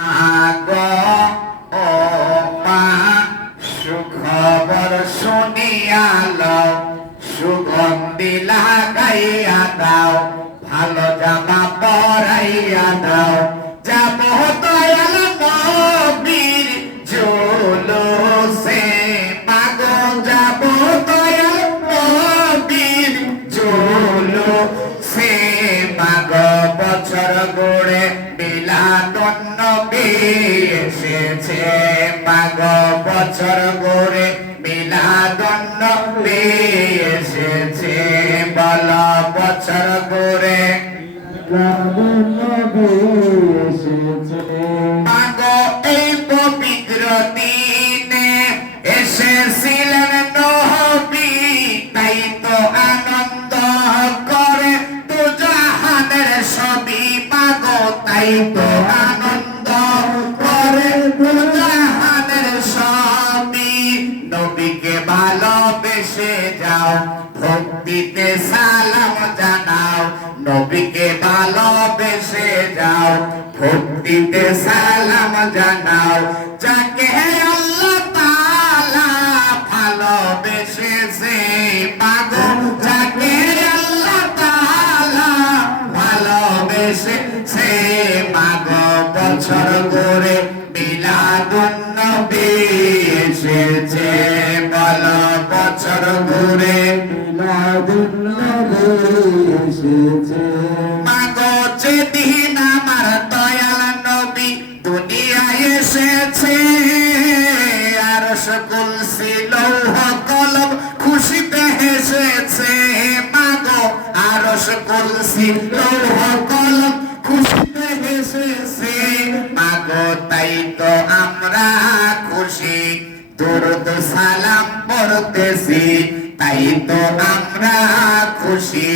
আগো ও মা সুখবর শুনিয়া লও, সুগন্ধি লাগাইয়া দাও, ভালো জামা পরাইয়া দাও, যাব দয়াল নবীর জুলুসে, মাগো যাব দয়াল নবীর জুলুসে, মাগো বছর গড়ে মিলাদুন নবী এসেছে, মাগো বছর গড়ে মিলাদুন নবী এসেছে, বলো বছর গড়ে মিলাদুন নবী এসেছে, মাগো এই পবিত্র দিনে এসেছিলেন নবী, তাই তো আনন্দ করে দু জাহানের সবই, মাগো তাই তো আনন্দ করে দু জাহানের সবই, নবীকে ভালোবেসে যাও, ভক্তিতে সালাম জানাও, নবীকে ভালোবেসে যাও, ভক্তিতে সালাম জানাও, যাকে আল্লাহ তাআলা ভালোবেসেছে, মাগো যাকে আল্লাহ তাআলা ভালোবেসেছে, মাগো বছর গড়ে মিলাদুন নবী এসেছে, বলো বছর গড়ে মিলাদুন নবী এসেছে, মাগো যেদিন আমার দয়াল নবী দুনিয়ায় এসেছে, আরশ কুরসি লৌহ কলম খুশিতে হেসেছে, মাগো আরশ কুরসি লৌহ কলম খুশিতে হেসেছে, মাগো তাই তো আমরা খুশি, দুরূদ সালাম পড়তেছি, তাই তো আমরা খুশি,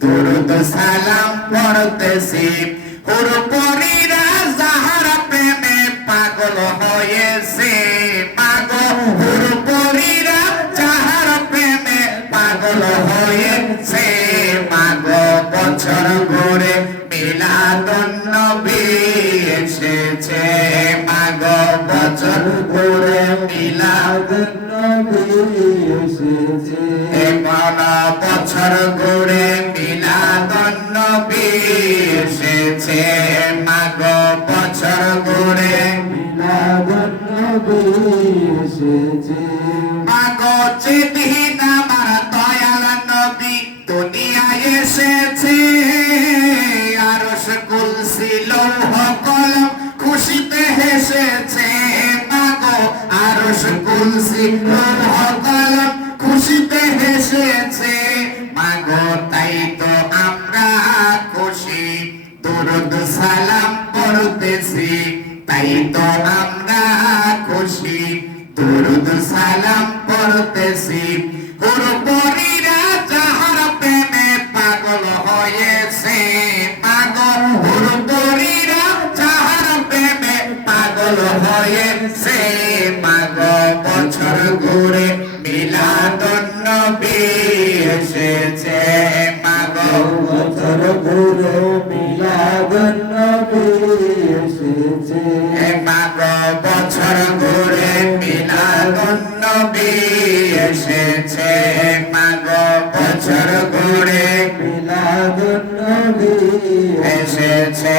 দুরূদ সালাম পড়তেছি, হুরপরীরা যাহার প্রেমে পাগল হয়েছে, মাগো হুরপরীরা যাহার প্রেমে পাগল হয়েছে, মাগো বছর গড়ে মিলাদুন নবী এসেছে, মাগো বছর গড়ে মিলাদুন নবী এসেছে, মালা বছর গড়ে মিলাদুন নবী এসেছে, মাগো বছর গড়ে মিলাদুন নবী এসেছে, মাগো যেদিন আমার দয়াল নবী দুনিয়ায় এসেছে, আরশ কুরসি লৌহ কলম খুশিতে হেসেছে, মাগো আরশ কুরসি লৌহ কলম খুশিতে হেসেছে, মাগো তাই তো আমরা খুশি, দুরূদ সালাম পড়তেছি, তাই তো আমরা খুশি, দুরূদ সালাম পড়তেছি, হুরপরীরা যাহার প্রেমে পাগল হয়েছে, মাগো হুরপরীরা যাহার প্রেমে পাগল হয়েছে, মাগো বছর গড়ে মিলাদুন নবী এসেছে, মাগো বছর গড়ে মিলাদুন নবী এসেছে, মাগো বছর গড়ে মিলাদুন নবী এসেছে, মাগো বছর গড়ে মিলাদুন নবী এসেছে,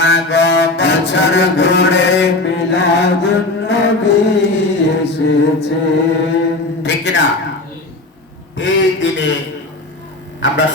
মাগো বছর গড়ে মিলাদুন নবী এসেছে, ঠিক না? এই দিনে আমরা